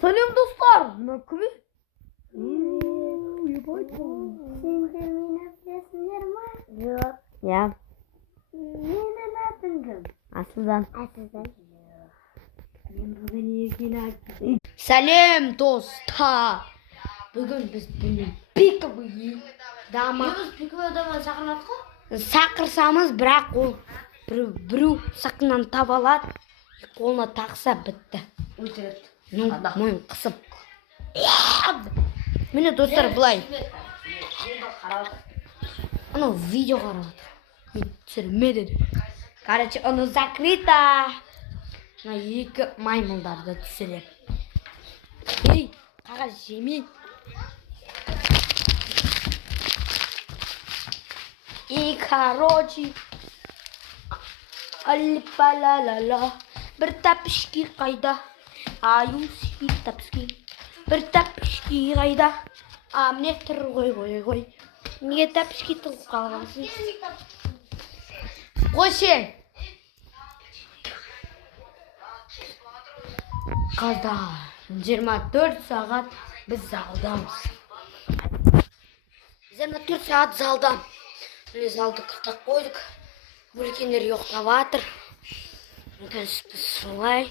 Сәлем достар, мына кім? Сендер мені білесіңдер ма? Жоқ. Я. Менің атым кім? Асылдан. Асылдан. Мен бүгін ертең айтты. Сәлем достар. Бүгін біз пиковый дама. Біз пиковый даманы шақырмадық қой? Шақырсамыз, бірақ ол біреу сақынан таба алады. Қолына тақса бітті. Өлтіреді. Ну, мойын қысып. Міне достар, былай. Анау видео қарап отыр. Түсірме деді. Короче, оно закрыто. Мына екі маймылдарды түсірем. Ей, қағаз жемей. И, короче, алипа-ла-ла-ла. Бір тәпішки қайда? Аюси тәпішки. Бір тәпішки қайда? Міне тұр ғой. Неге тәпішки тұлып қалғансың? Қой сен. Қаздар, 24 сағат біз залдамыз. 24 сағат залдам. Міне залды қыртақ қойдық. Үлкендер ұйықтап жатыр. Біз солай.